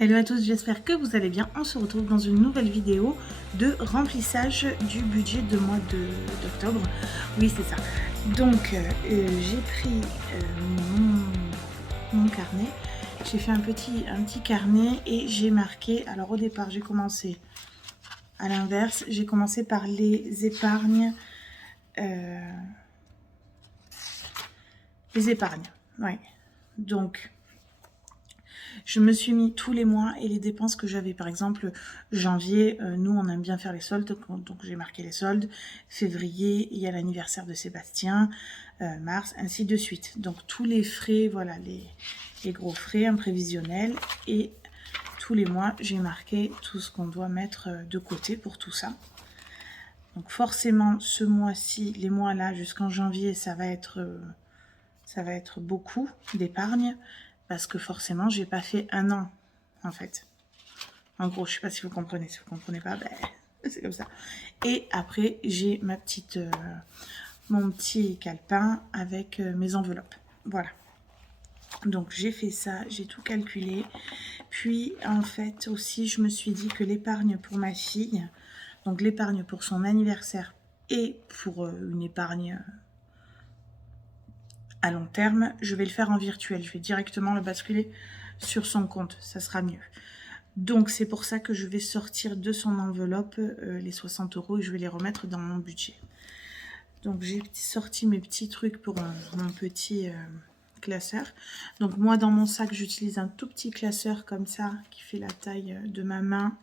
Hello à tous, j'espère que vous allez bien. On se retrouve dans une nouvelle vidéo de remplissage du budget de mois d'octobre. Oui, c'est ça. Donc, j'ai pris mon carnet. J'ai fait un petit carnet et j'ai marqué... Alors, au départ, j'ai commencé à l'inverse. J'ai commencé par les épargnes. Ouais. Donc... je me suis mis tous les mois et les dépenses que j'avais. Par exemple, janvier, nous, on aime bien faire les soldes, donc j'ai marqué les soldes. Février, il y a l'anniversaire de Sébastien. Mars, ainsi de suite. Donc, tous les frais, voilà, les gros frais imprévisionnels. Et tous les mois, j'ai marqué tout ce qu'on doit mettre de côté pour tout ça. Donc, forcément, ce mois-ci, les mois là, jusqu'en janvier, ça va être beaucoup d'épargne. Parce que forcément, j'ai pas fait un an, en fait. En gros, je sais pas si vous comprenez. Si vous comprenez pas, ben, c'est comme ça. Et après, j'ai ma petite, mon petit calepin avec mes enveloppes. Voilà. Donc, j'ai fait ça, j'ai tout calculé. Puis, en fait, aussi, je me suis dit que l'épargne pour ma fille, donc l'épargne pour son anniversaire et pour une épargne à long terme, je vais le faire en virtuel. Je vais directement le basculer sur son compte. Ça sera mieux. Donc, c'est pour ça que je vais sortir de son enveloppe les 60 € et je vais les remettre dans mon budget. Donc, j'ai sorti mes petits trucs pour mon petit classeur. Donc, moi, dans mon sac, j'utilise un tout petit classeur comme ça qui fait la taille de ma main.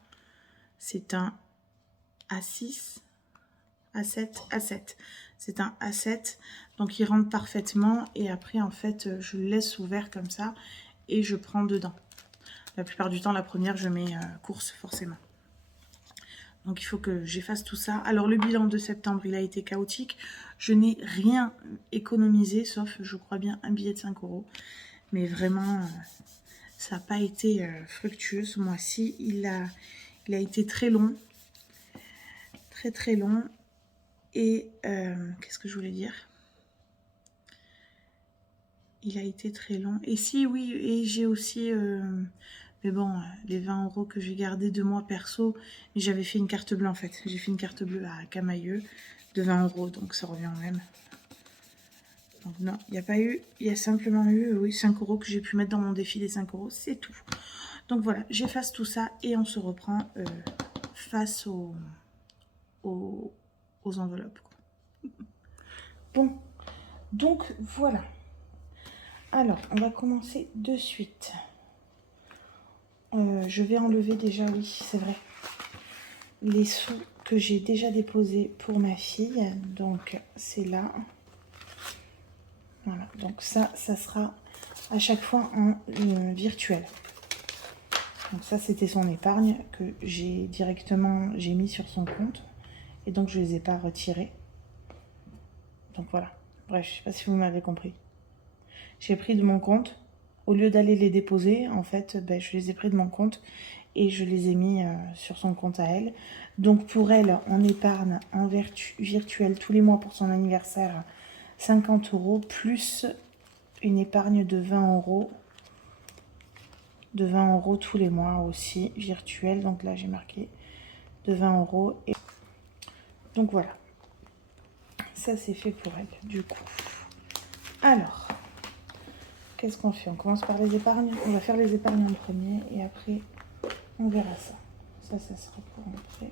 C'est un A6, A7, A7. C'est un A7, donc il rentre parfaitement et après en fait je le laisse ouvert comme ça et je prends dedans. La plupart du temps la première je mets course forcément. Donc il faut que j'efface tout ça. Alors le bilan de septembre il a été chaotique. Je n'ai rien économisé sauf je crois bien un billet de 5 €. Mais vraiment ça n'a pas été fructueux ce mois-ci. Il a été très long. Très long. Et qu'est-ce que je voulais dire? Il a été très long. Et si, oui, et j'ai aussi... mais bon, les 20 € que j'ai gardés de moi perso, j'avais fait une carte bleue en fait. J'ai fait une carte bleue à Camailleux de 20 €, donc ça revient au même. Donc non, il n'y a pas eu... Il y a simplement eu, oui, 5 € que j'ai pu mettre dans mon défi des 5 €, c'est tout. Donc voilà, j'efface tout ça et on se reprend face aux enveloppes. Quoi. Bon, donc voilà. Alors, on va commencer de suite. Je vais enlever déjà, oui, c'est vrai, les sous que j'ai déjà déposés pour ma fille. Donc, c'est là. Voilà, donc ça sera à chaque fois en virtuel. Donc ça, c'était son épargne que j'ai mis sur son compte. Et donc, je ne les ai pas retirés. Donc voilà. Bref, je ne sais pas si vous m'avez compris. J'ai pris de mon compte. Au lieu d'aller les déposer, en fait, ben, je les ai pris de mon compte et je les ai mis sur son compte à elle. Donc pour elle, on épargne en virtuel tous les mois pour son anniversaire 50 € plus une épargne de 20 €. De 20 € tous les mois aussi, virtuel. Donc là, j'ai marqué de 20 €. Et... donc voilà. Ça, c'est fait pour elle, du coup. Alors... qu'est-ce qu'on fait? On commence par les épargnes. On va faire les épargnes en premier et après on verra ça. Ça sera pour après.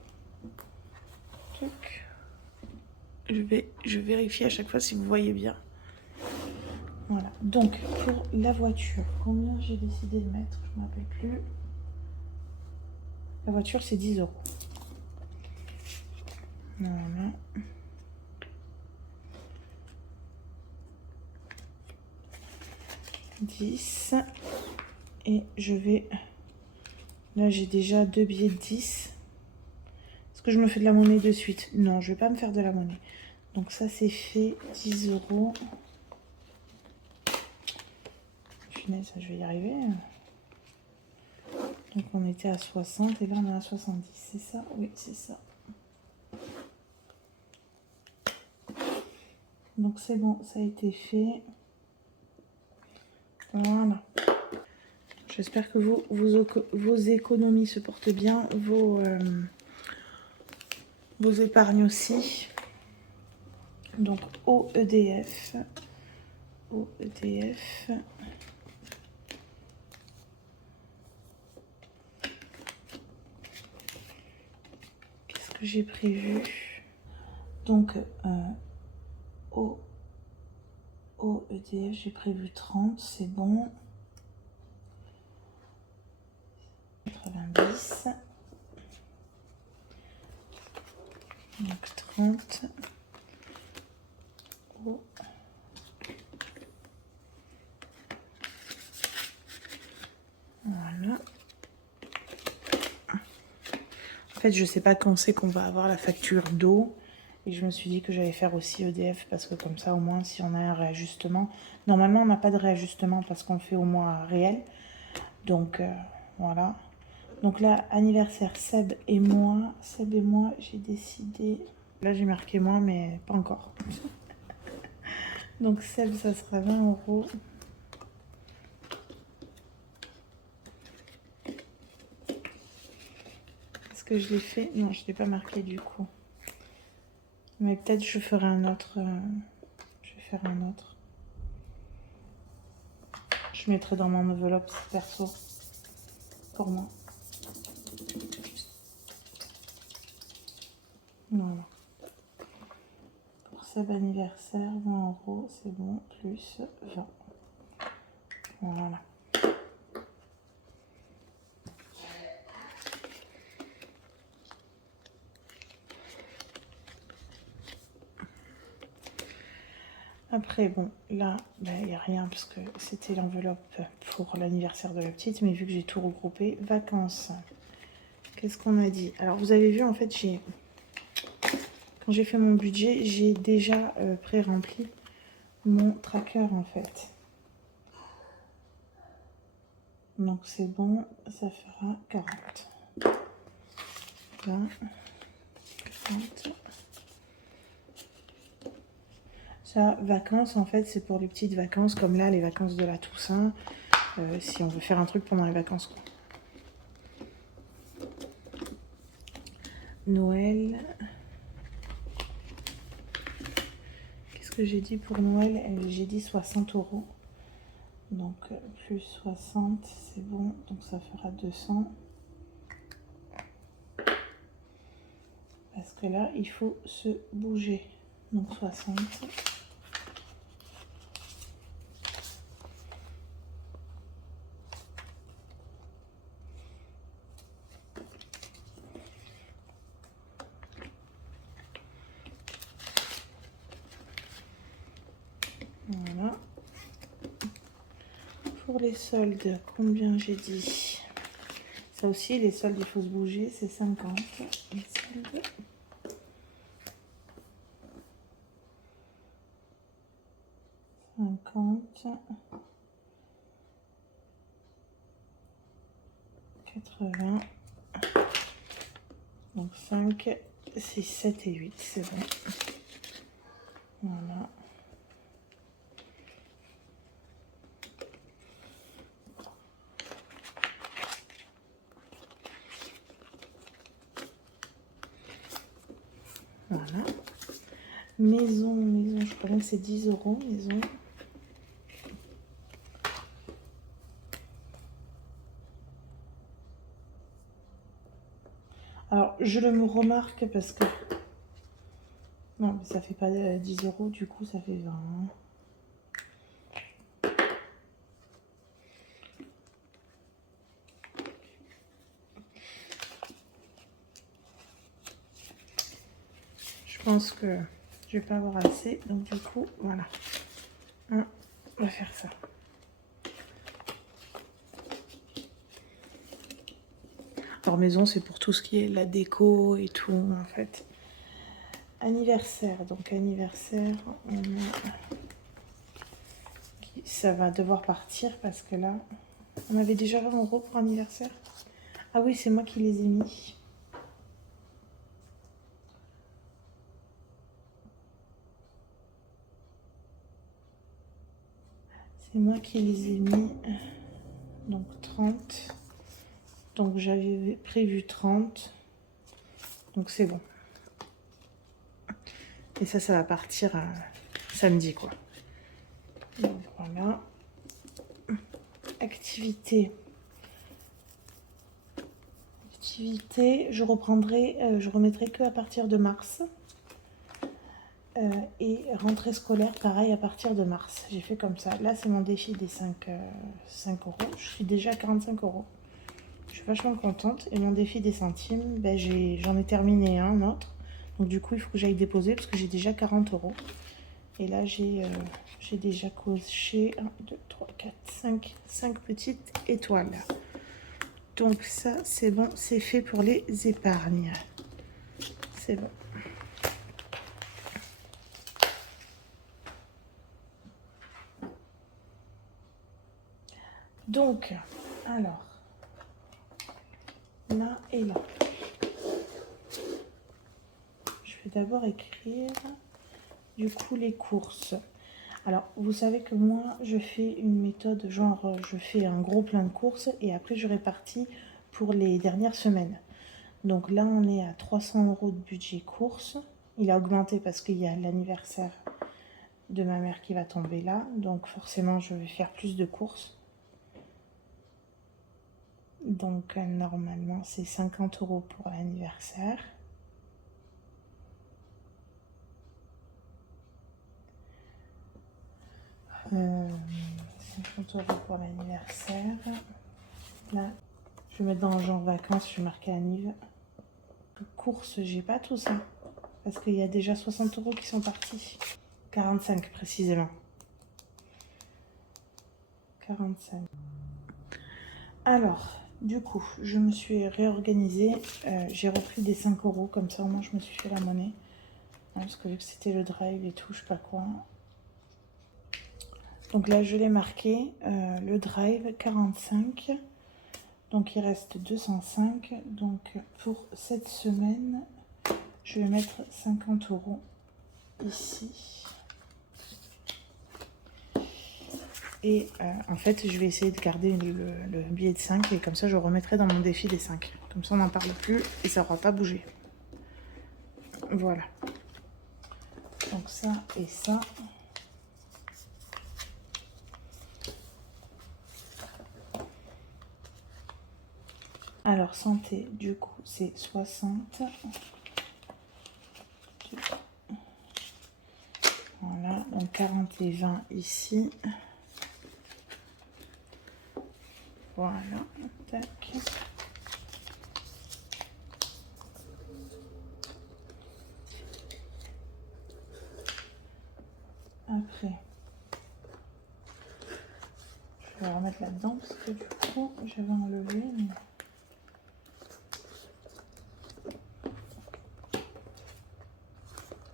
Truc. Je vérifie à chaque fois si vous voyez bien. Voilà. Donc pour la voiture, combien j'ai décidé de mettre? Je ne me rappelle plus. La voiture c'est 10 €. Voilà. Et je vais... là j'ai déjà 2 billets de 10. Est-ce que je me fais de la monnaie de suite? Non, je vais pas me faire de la monnaie. Donc ça c'est fait, 10 €. Punaise, je vais y arriver. Donc on était à 60 et là on est à 70, c'est ça? Oui, c'est ça. Donc c'est bon, ça a été fait. Voilà. J'espère que vos économies se portent bien, vos épargnes aussi. Donc OEDF. OEDF. Qu'est-ce que j'ai prévu? Donc OEDF, j'ai prévu 30, c'est bon. 90. Donc 30. Oh. Voilà. En fait, je sais pas quand c'est qu'on va avoir la facture d'eau. Et je me suis dit que j'allais faire aussi EDF parce que comme ça, au moins, si on a un réajustement... Normalement, on n'a pas de réajustement parce qu'on le fait au mois réel. Donc, voilà. Donc là, anniversaire Seb et moi. Seb et moi, j'ai décidé... Là, j'ai marqué moi, mais pas encore. Donc Seb, ça sera 20 €. Est-ce que je l'ai fait? Non, je ne l'ai pas marqué du coup. Mais peut-être je ferai un autre. Je vais faire un autre. Je mettrai dans mon enveloppe perso. Pour moi. Voilà. Pour Seb anniversaire, 20 €, c'est bon. Plus 20. Voilà. Après, bon, là, il n'y a rien parce que c'était l'enveloppe pour l'anniversaire de la petite. Mais vu que j'ai tout regroupé, vacances. Qu'est-ce qu'on a dit? Alors, vous avez vu, en fait, quand j'ai fait mon budget, j'ai déjà pré-rempli mon tracker, en fait. Donc, c'est bon, ça fera 40. 20, 30. Ça, vacances, en fait, c'est pour les petites vacances, comme là, les vacances de la Toussaint, si on veut faire un truc pendant les vacances, quoi. Noël. Qu'est-ce que j'ai dit pour Noël? J'ai dit 60 €. Donc, plus 60, c'est bon. Donc, ça fera 200. Parce que là, il faut se bouger. Donc, 60. Voilà. Pour les soldes, combien j'ai dit? Ça aussi, les soldes, il faut se bouger, c'est 50. Les soldes. $80. Donc 5, 6, 7 et 8, c'est bon. Voilà. Voilà. Maison, je crois que c'est 10 €, maison. Alors, je le remarque parce que... Non, mais ça fait pas 10 €, du coup, ça fait 20. Je pense que je vais pas avoir assez, donc du coup, voilà. On va faire ça. Alors, maison, c'est pour tout ce qui est la déco et tout, en fait. Anniversaire, donc anniversaire, on a... Ça va devoir partir parce que là, on avait déjà 20 € pour anniversaire. Ah oui, c'est moi qui les ai mis. C'est moi qui les ai mis. Donc 30. Donc j'avais prévu 30. Donc c'est bon. Et ça va partir samedi, quoi. Donc voilà. Activité, je reprendrai, je remettrai que à partir de mars. Et rentrée scolaire, pareil, à partir de mars. J'ai fait comme ça. Là, c'est mon défi des 5 euros. Je suis déjà à 45 euros. Je suis vachement contente. Et mon défi des centimes, ben, j'en ai terminé un autre. Donc du coup, il faut que j'aille déposer parce que j'ai déjà 40 euros. Et là, j'ai déjà coché 1, 2, 3, 4, 5 petites étoiles. Donc ça, c'est bon, c'est fait pour les épargnes. C'est bon. Donc, alors, là et là. Je vais d'abord écrire, du coup, les courses. Alors, vous savez que moi, je fais une méthode, genre, je fais un gros plein de courses et après, je répartis pour les dernières semaines. Donc là, on est à 300 euros de budget courses. Il a augmenté parce qu'il y a l'anniversaire de ma mère qui va tomber là. Donc forcément, je vais faire plus de courses. Donc normalement, c'est 50 euros pour l'anniversaire. Euh, 50 euros pour l'anniversaire. Là, je vais mettre dans le genre vacances, je vais marquer anniv. Courses, j'ai pas tout ça. Parce qu'il y a déjà 60 euros qui sont partis. 45 précisément. 45. Alors, du coup, je me suis réorganisée. J'ai repris des 5 euros, comme ça au moins je me suis fait la monnaie. Parce que vu que c'était le drive et tout, je sais pas quoi. Donc là, je l'ai marqué, le drive 45. Donc il reste 205. Donc pour cette semaine, je vais mettre 50 euros ici. Et en fait, je vais essayer de garder le billet de 5 et comme ça, je remettrai dans mon défi des 5. Comme ça, on n'en parle plus et ça n'aura pas bougé. Voilà. Donc ça et ça. Alors, santé, du coup, c'est 60. Voilà, donc 40 et 20 ici. Voilà, tac. Après, je vais remettre là-dedans parce que du coup, j'avais enlevé. Mais...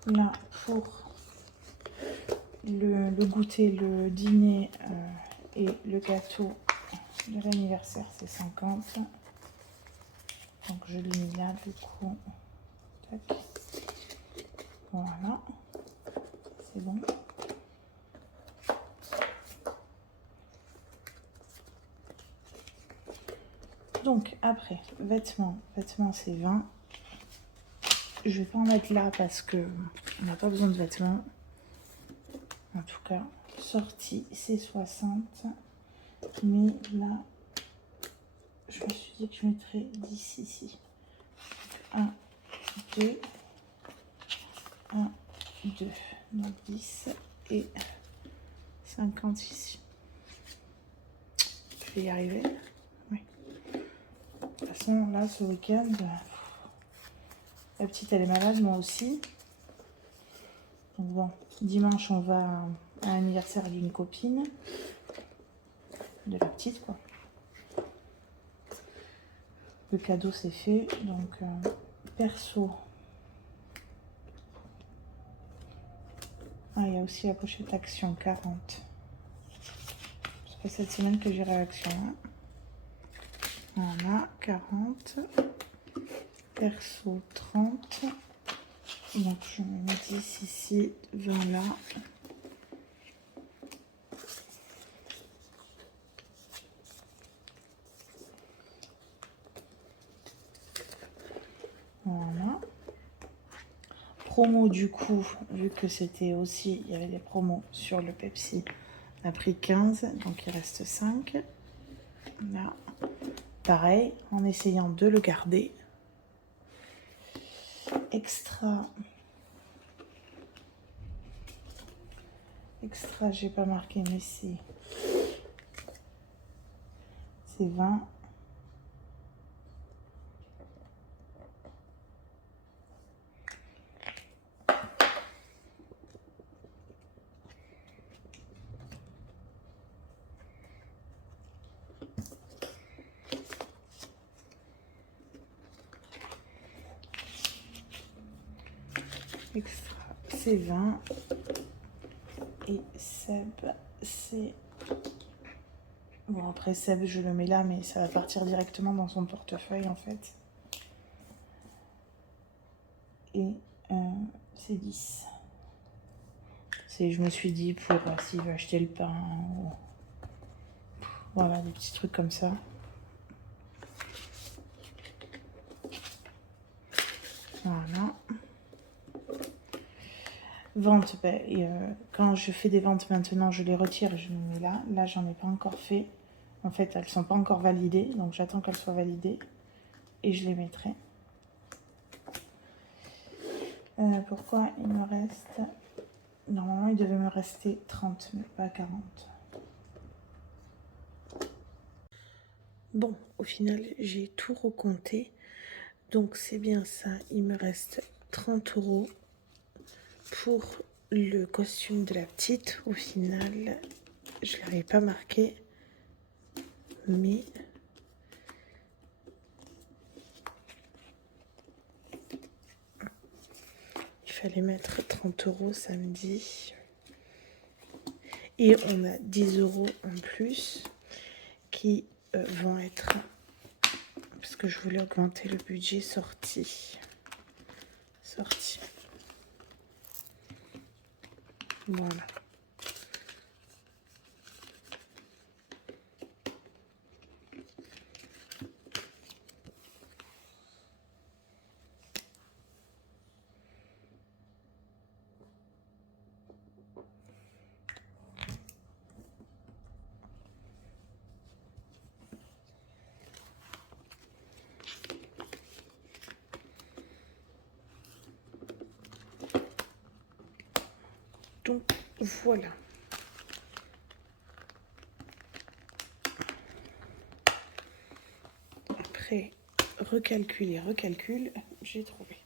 Là, pour le goûter, le dîner et le gâteau de l'anniversaire, c'est 50. Donc, je l'ai mis là, du coup. Tac. Voilà. C'est bon. Donc, après, vêtements c'est 20. Je vais pas en mettre là parce que on n'a pas besoin de vêtements. En tout cas, sortie, c'est 60. Mais là, je me suis dit que je mettrais 10 ici. 1, 2, 1, 2. Donc 10 et 50 ici. Je vais y arriver. Oui. De toute façon, là, ce week-end, la petite, elle est malade, moi aussi. Donc bon, dimanche, on va à l'anniversaire d'une copine. De la petite, quoi. Le cadeau, c'est fait. Donc, perso. Ah, il y a aussi la pochette Action, 40. C'est pas cette semaine que j'irai à Action. Hein. Voilà, 40. Perso, 30. Donc, je me mets 10 ici, 20 là. promo du coup, vu que c'était aussi, il y avait des promos sur le Pepsi à prix 15, donc il reste 5. Là, pareil, en essayant de le garder. Extra, j'ai pas marqué, mais c'est 20. Extra, c'est 20. Et Seb, c'est... Bon, après Seb, je le mets là, mais ça va partir directement dans son portefeuille, en fait. Et c'est 10. Je me suis dit, pour s'il veut acheter le pain, ou... Voilà, des petits trucs comme ça. Voilà. Vente, quand je fais des ventes maintenant, je les retire et je les mets là. Là, j'en ai pas encore fait. En fait, elles sont pas encore validées, donc j'attends qu'elles soient validées et je les mettrai. Pourquoi il me reste... Normalement, il devait me rester 30, mais pas 40. Bon, au final, j'ai tout recompté. Donc, c'est bien ça. Il me reste 30 € pour le costume de la petite. Au final, je ne l'avais pas marqué. Mais... il fallait mettre 30 € samedi. Et on a 10 € en plus qui vont être... parce que je voulais augmenter le budget sortie. Voilà. Donc voilà. Après, recalcule, j'ai trouvé.